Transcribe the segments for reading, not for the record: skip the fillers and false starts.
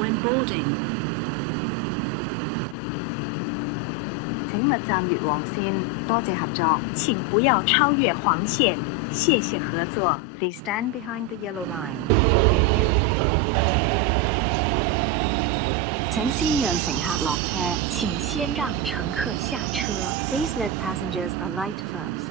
when boarding. 請勿站越黃線，多謝合作。請不要超越黃線，謝謝合作。 Please stand behind the yellow line. 請先讓乘客落車。請先讓乘客下車。 Please let passengers alight first.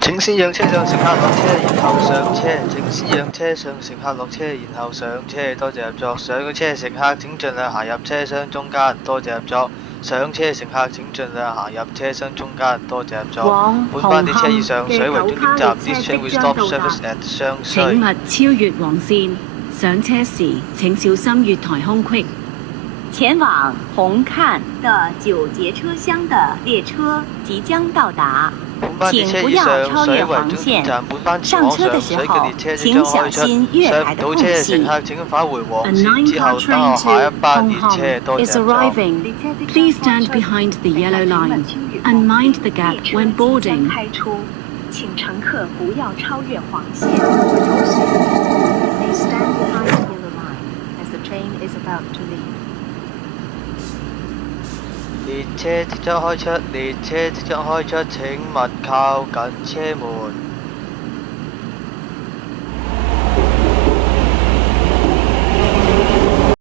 請先讓車上乘客落車，然後上車。請先讓車上乘客落車，然後上車。多謝合作。上咗車乘客請盡量行入車廂中間。多謝合作。上車乘客請盡量行入車廂中間。多謝合作。往本班列車已紅上水圍終點站，This train will stop service at 雙請水。勿超越黃線。上車時請小心月台空隙。前往紅磡的9節車廂的列車即將到達，本班列車已上水圍終點站，本班前往上水嘅列車即將開出。上唔到車嘅乘客請返回黃 A 線之後 9-car 等候 train 下一 to 班 Hong 列車。 Kong 多 is 謝合作。 arriving. 列車即將 Please 開 stand 出， behind the 乘客 yellow 請勿 line 超越 and 黃 mind 線。 the gap 列車 when 即將 boarding. 開出，請乘客不要超越黃線。 Please stand behind the yellow line as the train is about to leave. 列車即將開出，列車即將開出，請勿靠近車門。